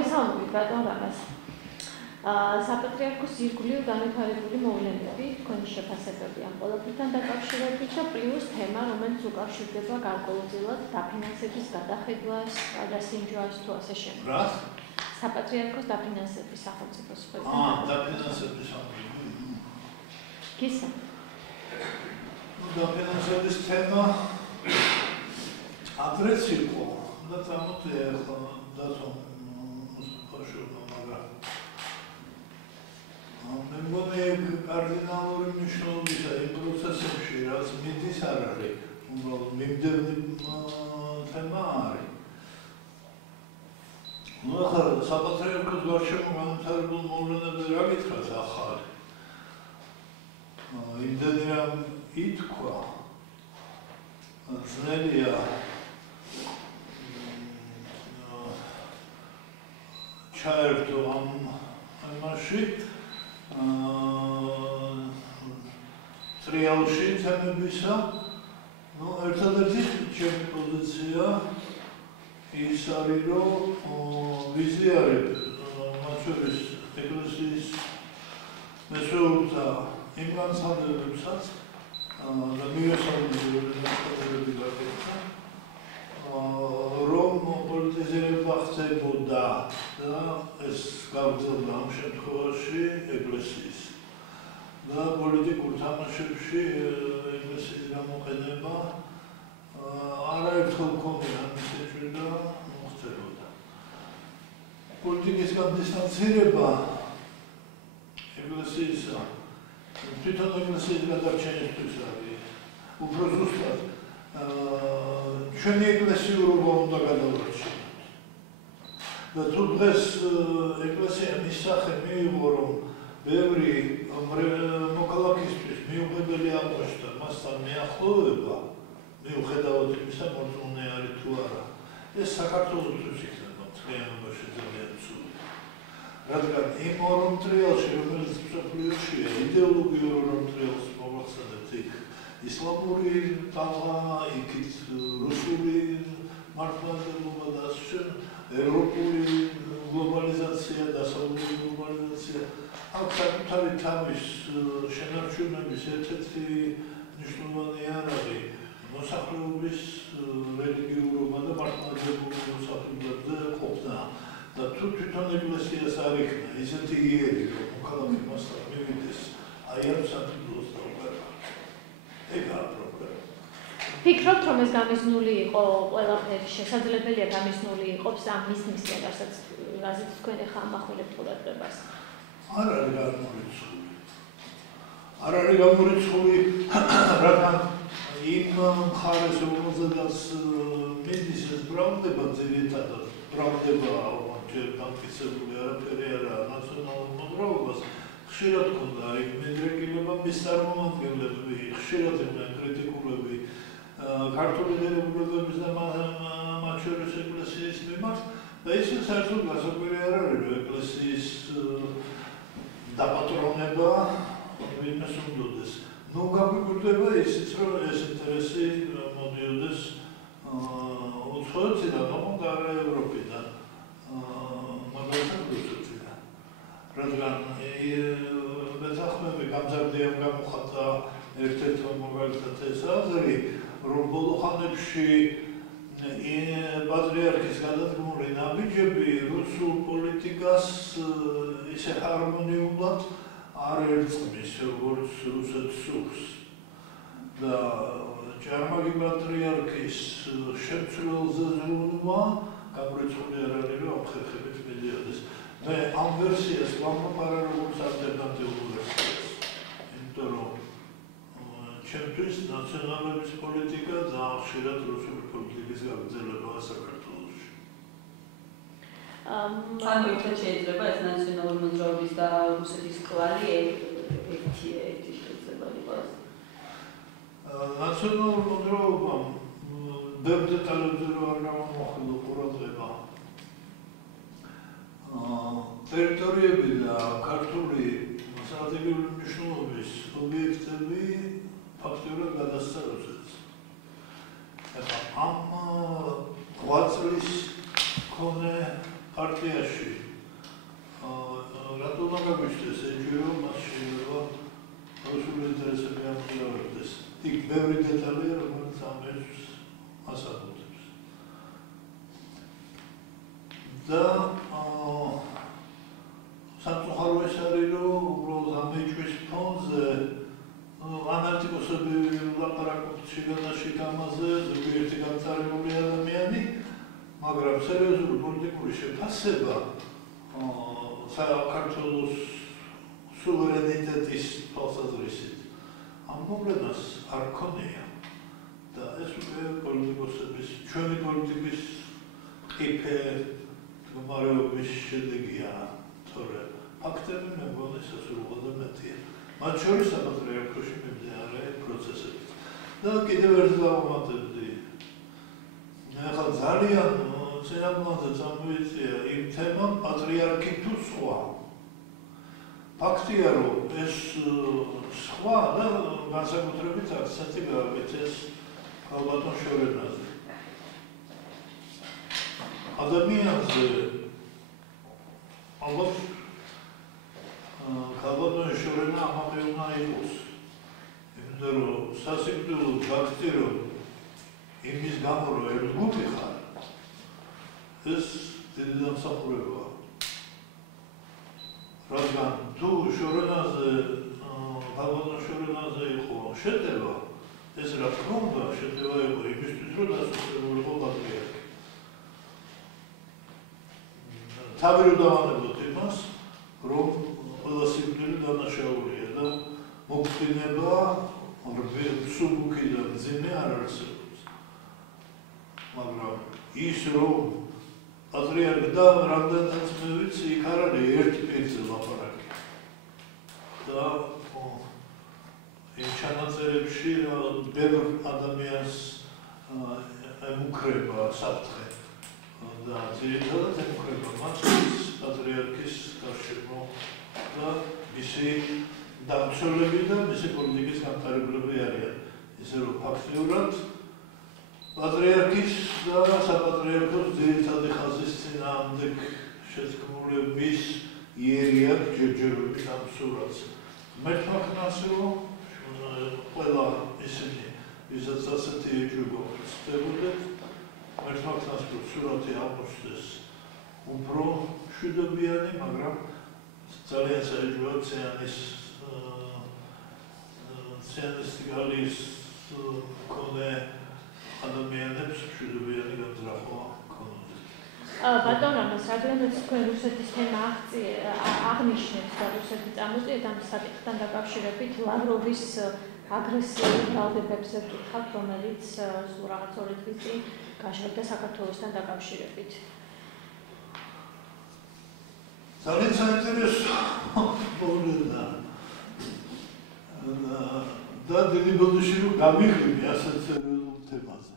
მოგესალმებით ბატონ რამაზ. საპატრიარქოს ირგვლივ განვითარებული მოვლენები, თქვენი შეფასებები ამ ყველაფერთან დაკავშირებით და პლუს თემა, რომელიც უკავშირდება გარკვეულწილად დაფინანსების გადახედვას, გადასინჯვას თუ ასე შემდეგ. რა? საპატრიარქოს დაფინანსების სახელმწიფოს ხდება. დაფინანსების სახელმწიფო. კისა. დაფინანსების თემა ადრეც იყო და წამოწია ახლა დაცვა მუსიკაშურმა, მაგრამ მე მგონი კარდინალური მნიშვნელობისა იმ პროცესებში, რაც მიდის არ არის, უბრალოდ მიმდევნი თემა არის. ნუ ახლა საპატრიარქოს გარშემო განვითარებულ მოვლენებზე რა გითხრათ ახალი? იმდენი რამ ითქვა, ძნელია ჩაერთო ამ იმაში, ტრიალში თემებისა. ნუ ერთადერთი ჩემი პოზიცია ის არის, რომ ვიზიარებ მათ შორის ეკლესიის მესვეულთა იმ განცხადებებსაც და მივესალმები განცხადებები გაკეთდა, რომ პოლიტიზირება ხდებოდა და ეს გაგრძელდა ამ შემთხვევაში ეკლესიის და პოლიტიკურ თამაშებში ეკლესიის გამოყენება არაერთხელ მქონია მისეჭვი და მოხდებოდა. პოლიტიკისგან დისტანცირება ეკლესიისა თვითონ ეკლესიის გადარჩენისთვის არის. უფრო ზუსტად ჩვენი ეკლესიურობა უნდა გადავარჩინოთ. და თუ დღეს ეკლესიამ ის სახე მიიღო, რომ ბევრი მოქალაქისთვის მიუღებელი აღმოჩნდა მასთან მიახლოვება, მიუხედავად იმისა, მორწმუნე არის თუ არა, ეს საქართველოსთვის იქნება მთლიანობაში ძალიან ცუდი. რადგან იმ ორ ტრიალში, რომელიც მსოფლიოშია, იდეოლოგიურ ორ ტრიალს მოვახსენებთ, იქ ისლამური ტალღა, იქით რუსული მართლმადიდებლობა და ასე შემდეგ, ევროპული გლობალიზაცია, დასავლური გლობალიზაცია, აქ საკუთარი თავის შენარჩუნების ერთ-ერთი მნიშვნელოვანი იარაღი მოსახლეობის რელიგიურობა და მართლმადიდებლური მოსახლეობაზე ყოფნა. და თუ თვითონ ეკლესიას არ იქნა ისეთი იერი, რომ მოქალაქე მასთან მივიდეს, აი ამ საფუძველს დაუკარგავ. ეგაა პრობლემა. ფიქრობთ, რომ ეს გამიზნული იყო ყველაფერი, შესაძლებელია გამიზნული იყო ამ მისიამ, რაზეც თქვენ ახლა ამახვილებთ ყურადღებას? არ არის გამორიცხული. არ არის გამორიცხული, რადგან იმ მხარეს, რომელზედაც მიდის ეს ბრალდება ძირითადად, ბრალდება დამტკიცებული არაფერი არა ნაციონალურ მოძრაობას, ხშირად ჰქონდა იქ მიდრეკილება მის წარმომადგენლები, ხშირად იყვნენ კრიტიკულები ქართული დერეგულირებების და მათ შორის ეკლესიის მიმართ და ისე საერთოდ გასაკვირი არ არის, რომ ეკლესიის დაპატრონება ვინმეს უნდოდეს. ნუ გაგვიკვირდება ისიც, რომ ეს ინტერესი მოდიოდეს უცხოეთიდან, ოღონდ არა ევროპიდან. მაგალითად რუსეთიდან. რადგან მეთანხმები გამზარდიამ გამოხატა ერთ-ერთი მაგალითად ეს აზრი, რომ ბოლო ხანებში პატრიარქის გადადგმული ნაბიჯები რუსულ პოლიტიკას ისე ჰარმონიულად არ ერწყმის, როგორც რუსეთს სურს. და ჭარმაგი პატრიარქის შემცვლელზე ზრუნვა გამორიცხული არ არის, რომ ამ ხერხებით მიდიოდეს. მე ამ ვერსიას ვამბობ არა როგორც ალტერნატიულ ვერსიას. იმიტომ რომ ჩემთვის ნაციონალების პოლიტიკა ძალიან ხშირად რუსული პოლიტიკის გაგრძელებაა საქართველოში. ანუ ერთად შეიძლება ეს ნაციონალური მოძრაობის და რუსეთის კვალი ერთი შეიძლება იყოს. ნაციონალურ მოძრაობამ ბევრ დეტალებზე რო არ გამომახვილო ყურადღება. ტერიტორიები და ქართული სტრატეგიული მნიშვნელობის ობიექტები ფაქტობრივად გადასცა რუსეთს. ამ 8 წლის მქონე პარტიაში იქ ბევრი დეტალია, რომელიც ამერს ასაბუთებს. და სამწუხარო ეს არის, რომ უბრალოდ ამ ეჭვის ფონზე ანალიტიკოსები ლაპარაკობთ შიგანაში ამაზე, ზოგიერთი გამწარებული ადამიანი, მაგრამ სერიოზული პოლიტიკური შეფასება საქართველოს სუვერენიტეტის თვალსაზრისით ამ მოვლენას არ ქონია და ეს უკვე პოლიტიკოსების, ჩვენი პოლიტიკის ყიფე მდგომარეობის შედეგია, თორე ფაქტები მე მგონი სასურველად მეტია. მათ შორის საპატრიარქოში მიმდინარე პროცესები. და კიდევ ერთ დავუმატებდი. ახლა ძალიან წინაპრებზე წამოიწია იმ თემამ პატრიარქი თუ სხვა. ფაქტია, რომ ეს სხვა და განსაკუთრებით აქცენტი გააკეთეს ქალბატონ შორენაზე. ადამიანზე ალბათ ქალბატონ შორენა ამაზე უნდა იყოს. იმიტომ რომ სასიკვდილო გაქცერო იმის გამო რომ ერთგული ხარ, ეს დიდი დამსახურებაა. რადგან თუ შორენაზე, ქალბატონ შორენაზე იყო შეტევა, ეს რა თქმა უნდა შეტევა იყო იმისთვის, რომ დასუსტებულიყო პატრიარქი. თავი რომ დავანებოთ იმას, რომ ყველა სიკვდილი დანაშაულია და მოგწინება სუბუქიდან მძიმე არ არსებობს. მაგრამ ის რომ პატრიარქი და რამდენადაც მე ვიცი, იქ არ არის ერთ პირზე ლაპარაკი. და იმ ჩანაწერებში ბევრ ადამიანს ემუქრება საფრთხე. და ძირითადად ემუქრება მათ პატრიარქის გარშემო და მისი დამცველები და მისი პოლიტიკის გამყარებლები არიან. ისე რომ ფაქტიურად პატრიარქის და საპატრიარქოს ძირითადი ხაზის წინააღმდეგ შეთქმულების იერია ჯერჯერობით ამ სურათს. ღმერთმა ხნას რომ ყველა ისინი, ვისაც ასეთი ეჭვი გვწდებოდეთ, ღმერთმა ხნას რომ სურათი აღმოჩნდეს უფრო მშვიდობიანი, მაგრამ ძალიან საეჭვოა ციანის სიგალის მქონე ადამიანებს მშვიდობიანი განზრახვა ქონოდეთ. ბატონ რამაზ, რადგანაც თქვენ რუსეთის თემა აღნიშნეთ და რუსეთი წამოწიეთ ამ საკითხთან დაკავშირებით ლავროვის აგრესიულ ბრალდებებზე ვკითხავთ, რომელიც სულ რაღაც 2 დღის წინ გაჟღერდა საქართველოსთან დაკავშირებით. ძალიან საინტერესო მოვლენა. და დიდი ბოდიში რომ გავიღიმე ასეთ სერიოზულ თემაზე.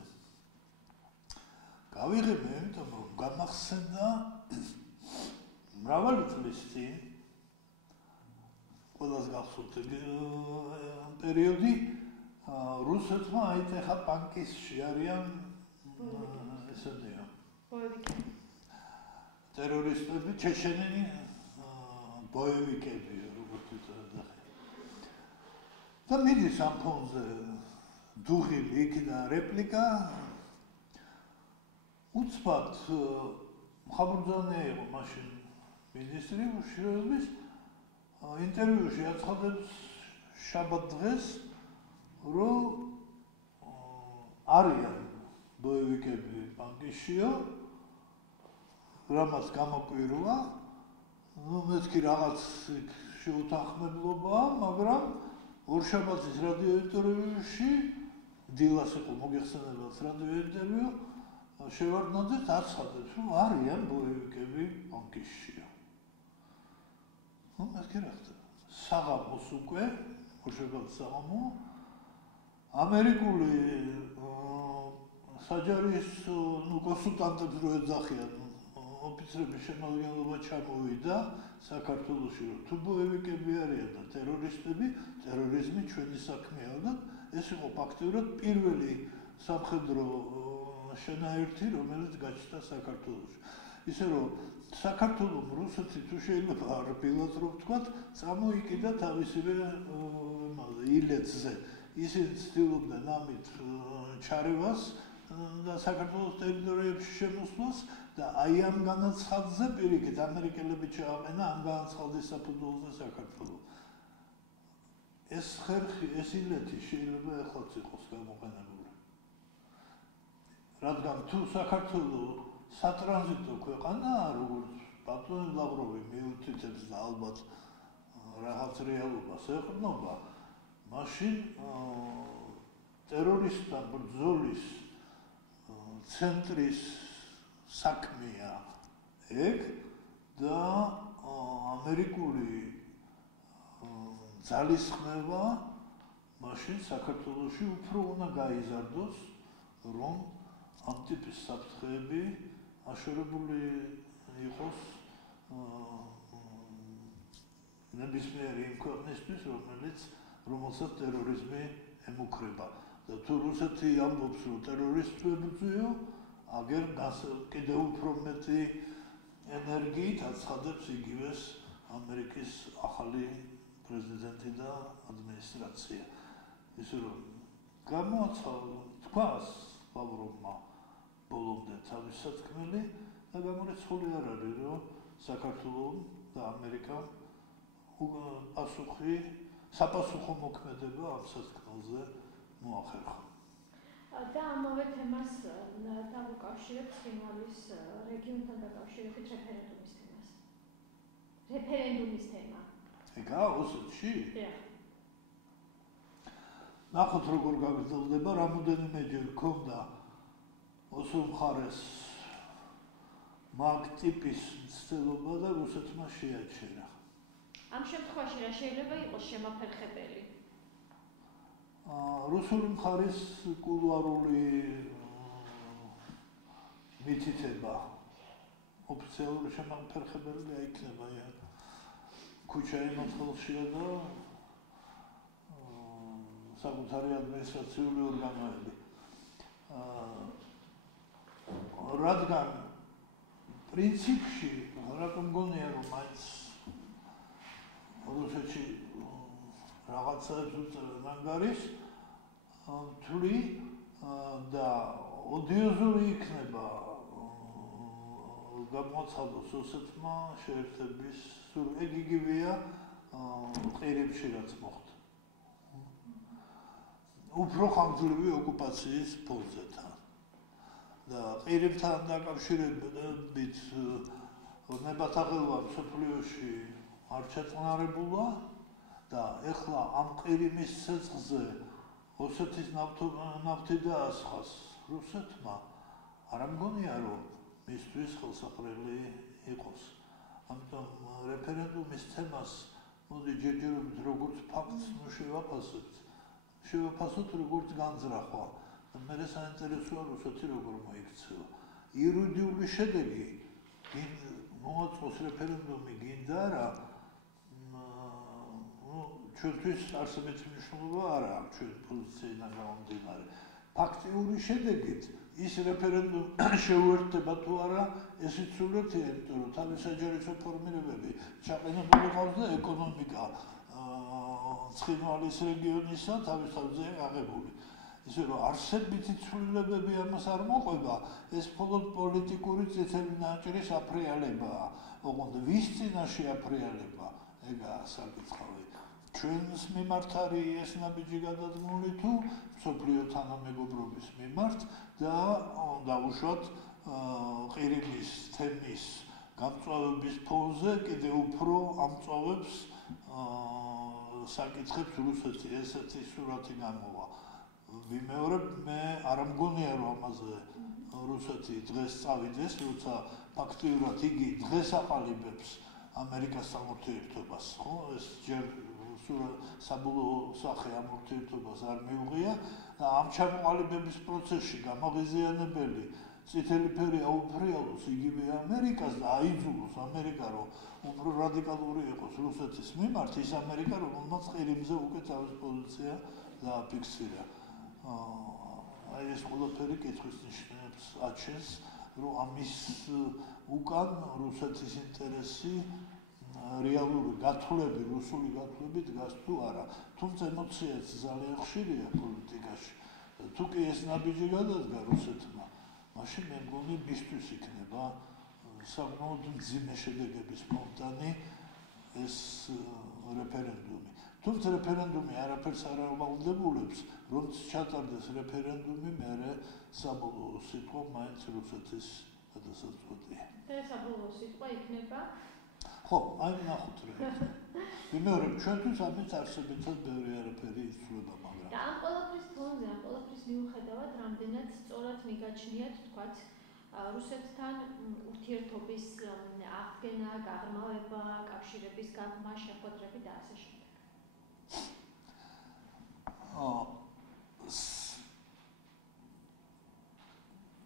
გავიღიმე, იმიტომ რომ გამახსენდა მრავალი წლის წინ ყველას გახსოვთ პერიოდი რუსეთმა აიტეხა პანკისში არიან ესენია ტერორისტები, ჩეჩენი ბოევიკები, როგორც იწოდება. და მიდის ამ ფონზე დუღილი იქიდან რეპლიკა. უცბად მხაბურძანია იყო მაშინ მინისტრი უშიშროების ინტერვიუში აცხადებს შაბათ დღეს, რომ არიან ბოევიკები პანკისშიო, რამაც გამოკვირვა, მეც კი რაღაც შეუთანხმებლობაა, მაგრამ ორშაბათის რადიო ინტერვიუში დილას იყო მოგეხსენებათ რადიო ინტერვიუ, შევარდნაძეც აცხადებს, რომ არიან ბოევიკები პანკისშიო. მეც კი რა ხდება? საღამოს უკვე, ორშაბათის საღამო, ამერიკული საჯარის კონსულტანტებს რო ეძახიან ოფიცრების შემადგენლობა ჩამოვიდა საქართველოში, რომ თუ ბოევიკები არიან და ტერორისტები, ტერორიზმი ჩვენი საქმეა და ეს იყო ფაქტიურად პირველი სამხედრო შენაერთი, რომელიც გაჩნდა საქართველოში. ისე რომ საქართველოს რუსეთი თუ შეიძლება არბილად რო ვთქვათ, წამოიკიდა თავისივე ილეთზე. ისინი ცდილობდნენ ამით ჩარევას და საქართველოს ტერიტორიებში შემოსვლას და აი ამ განაცხადზე პირიქით ამერიკელები ჩააყენა ამ განაცხადის საფუძველზე საქართველოს. ეს ხერხი, ეს ილეთი შეიძლება ახლაც იყოს გამოყენებული. რადგან თუ საქართველოს სატრანზიტო ქვეყანაა, როგორც ბატონი ლავროვი მიუთითებს და ალბათ რაღაც რეალობას ეყრდნობა, მაშინ ტერორისტთა ბრძოლის ცენტრის საქმეა ეგ და ამერიკული ძალისხმევა მაშინ საქართველოში უფრო უნდა გაიზარდოს, რომ ამ ტიპის საფრთხეები აშორებული იყოს ნებისმიერი იმ ქვეყნისთვის, რომელსაც ტერორიზმი ემუქრება. და თუ რუსეთი ამბობს, რომ ტერორისტები ებრძვიო, აგერ კიდევ უფრო მეტი ენერგიით აცხადებს იგივეს ამერიკის ახალი პრეზიდენტი და ადმინისტრაცია. ისე რომ თქვას ლავროვმა ბოლომდე თავის სათქმელი და გამორიცხული არ არის, რომ საქართველოს და ამერიკამ საპასუხო მოქმედება ამ სათქმელზე მოახერხა. და ამავე თემას დავუკავშირებთ ცხინვალის რეგიონთან დაკავშირებით რეფერენდუმის თემა. ეგა ოსეთში? დიახ. ნახოთ როგორ გაგრძელდება, რამოდენიმეჯერ ჰქონდა ოსურ მხარეს მაგ ტიპის მცდელობა და რუსეთმა შეაჩერა. ამ შემთხვევაში რა შეიძლება იყოს შემაფერხებელი? რუსული მხარის კულუარული მითითება ოფიციალური შემაფერხებელი იქნება ქუჩა იმოწყალშია და საკუთარი ადმინისტრაციული ორგანოები. რადგან პრინციპში რატომ გონია რომ მაინც რუსეთში რაღაცებს უწევენ ანგარის თვლი და ოდიოზური იქნება გამოაცხადოს ოსეთმა შეერთების ეგ იგივეა ყირიმში რაც მოხდა. უფრო ხანგრძლივი ოკუპაციის ფონზე და ყირიმთან დაკავშირებით ნებათაღელვა მსოფლიოში არ ჩაწყნარებულა და ეხლა ამ ყირიმის ცეცხლზე ოსეთის ნავთი დაასხას რუსეთმა, არ მგონია რომ მისთვის ხელსაყრელი იყოს. ამიტომ რეფერენდუმის თემას მოდი ჯერჯერობით როგორც ფაქტს შევაფასოთ როგორც განზრახვა. მე საინტერესოა რუსეთი როგორ მოიქცევა. იურიდიული შედეგი მოაწყოს რეფერენდუმი გინდა რა ჩვენთვის არსებითი მნიშვნელობა არ აქვს ჩვენ პოზიციიდან გამომდინარე. ფაქტიური შედეგით ის რეფერენდუმი შეუერთდება თუ არა ეს იცვლეთია, იმიტომ რომ თავის საჯარო ფორმირებები ჩაყენებული ყავს და ეკონომიკა ცხინვალის რეგიონისა თავის თავზე აღებული. ისე რომ არსებითი ცვლილებები ამას არ მოყვება, ეს მხოლოდ პოლიტიკური წითელი ნაჭრის აფრიალებაა. ოღონდ ვის წინაშე აფრიალება? ეგაა საკითხავი. ჩვენს მიმართ არის ეს ნაბიჯი გადადგმული თუ მსოფლიო თანამეგობრობის მიმართ და დაუშვათ ყირიმის თემის გამწვავების ფონზე კიდევ უფრო ამწვავებს საკითხებს რუსეთი, ესეთი სურათი გამოვა. ვიმეორებ, მე არ მგონია რომ ამაზე რუსეთი დღეს წავიდეს, როცა ფაქტიურად იგი დღეს აყალიბებს ამერიკასთან ურთიერთობას, ხო? ეს ჯერ საბოლოო სახე ამ ურთიერთობას არ მიუღია და ამ ჩამოყალიბების პროცესში გამოღიზიანებელი წითელი ფერი აუფრიალოს იგივე ამერიკას და აიძულოს ამერიკა რომ უფრო რადიკალური იყოს რუსეთის მიმართ, ის ამერიკა რომელმაც ყირიმზე უკვე თავის პოზიცია დააფიქსირა. აი ეს ყველაფერი კითხვის ნიშნებს აჩენს, რომ ამის უკან რუსეთის ინტერესი რეალური გათვლები, რუსული გათვლები დგას თუ არა. თუმცა ემოციაც ძალიან ხშირია პოლიტიკაში. თუ კი ეს ნაბიჯი გადადგა რუსეთმა, მაშინ მე მგონი მისთვის იქნება საკმაოდ მძიმე შედეგების ფონტანი ეს რეფერენდუმი. თუმცა რეფერენდუმი არაფერს არ ავალდებულებს, როცა ჩატარდეს რეფერენდუმი, მერე საბოლოო სიტყვა მაინც რუსეთის გადასაწყვეტია. და საბოლოო სიტყვა იქნება? ხო, აი ნახოთ რა. ვიმეორებ, ჩვენთვის ამით არსებითად ბევრი არაფერი იცვლება, მაგრამ და ამ ყველაფრის ფონზე, ამ ყველაფრის მიუხედავად, რამდენად სწორად მიგაჩნიათ, თქვათ, რუსეთთან ურთიერთობის აღდგენა, გაღრმავება, კავშირების გაღრმა, შეხვედრები და ასე შემდეგ.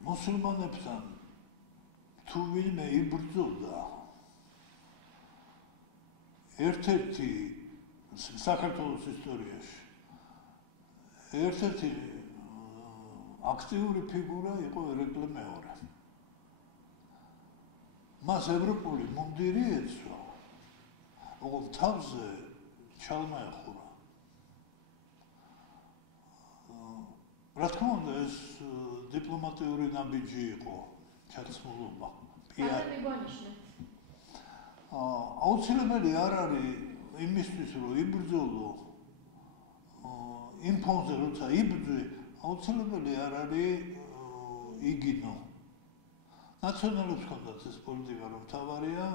მუსულმანებთან თუ ვინმე იბრძოდა ერთ-ერთი საქართველოს ისტორიაში ერთ-ერთი აქტიური ფიგურა იყო ერეკლე მეორე. მას ევროპული მუნდირი ეცვა, ოღონდ თავზე ჩალმაეხურა. რა თქმა უნდა, ეს დიპლომატიური ნაბიჯი იყო, ჩაცმულობა, პიარი. აუცილებელი არ არის იმისთვის, რომ იბრძოლო იმ ფონზე, როცა იბრძვი, აუცილებელი არ არის იგინო. ნაციონალებს ჰქონდათ ეს პოლიტიკა, რომ თავარია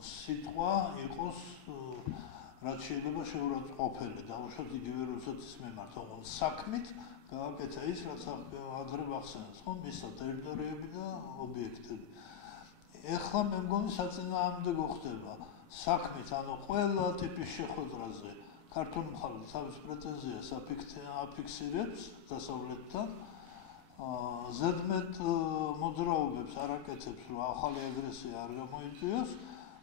სიტყვა იყოს რაც შეიძლება შეურაცხყოფელი, დაუშვათ იგივე რუსეთის მიმართ, ოღონდ საქმით გააკეთა ის, რაც ადრე ახსენეს, ხო, მისცა ტერიტორიები და ობიექტები. ეხლა მე მგონი საწინააღმდეგო ხდება საქმით, ანუ ყველა ტიპის შეხვედრაზე ქართული მხარე თავის პრეტენზიას აფიქსირებს დასავლეთთან, ზედმეტ მოძრაობებს არ აკეთებს, რომ ახალი აგრესია არ გამოიწვიოს,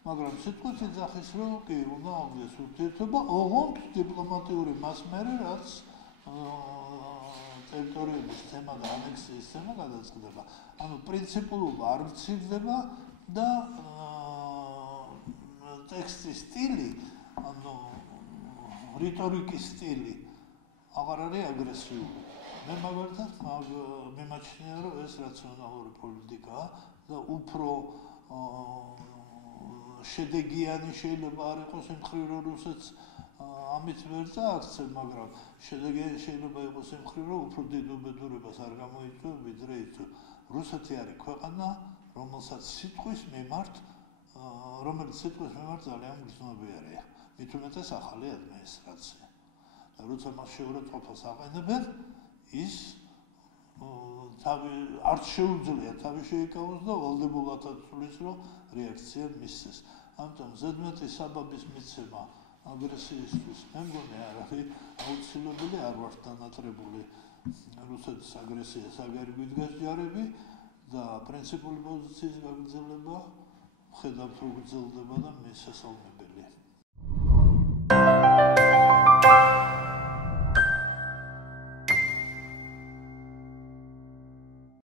მაგრამ სიტყვით იძახის, რომ კი, უნდა აღდგეს ურთიერთობა, ოღონდ დიპლომატიური მასმერი, რაც ტერიტორიების თემა და ანექსიის თემა გადაწყდება. ანუ პრინციპულობა არ მცირდება და ტექსტის სტილი, ანუ რიტორიკის სტილი აღარ არის აგრესიული. მე მაგალითად მიმაჩნია, რომ ეს რაციონალური პოლიტიკაა და უფრო შედეგიანი შეიძლება არ იყოს იმ მხრივ, რომ რუსეთს ამით ვერ წააქცევ, მაგრამ შედეგიანი შეიძლება იყოს იმ მხრივ, რომ უფრო დიდ უბედურებას არ გამოიწვევ, ვიდრე ის. რუსეთი არის ქვეყანა, რომელიც სიტყვის მიმართ ძალიან მგრძნობიარეა. მით უმეტეს ახალი ადმინისტრაცია. და როცა მას შეურაცხყოფას აყენებენ, ის არც შეუძლია თავი შეიკავოს და ვალდებულადაც თulis, რომ რეაქცია მისცეს. ამიტომ ზედმეტი საბაბის მიცემა აგრესიისთვის მე მგონი არ არის აუცილებელი, არ ვარ დანატრებული რუსეთის აგრესიას აგერ გვიდგას ჯარები და პრინციპული პოზიციის გაგრძელება ხედავთ რომ გრძელდება და მისასალმებელია.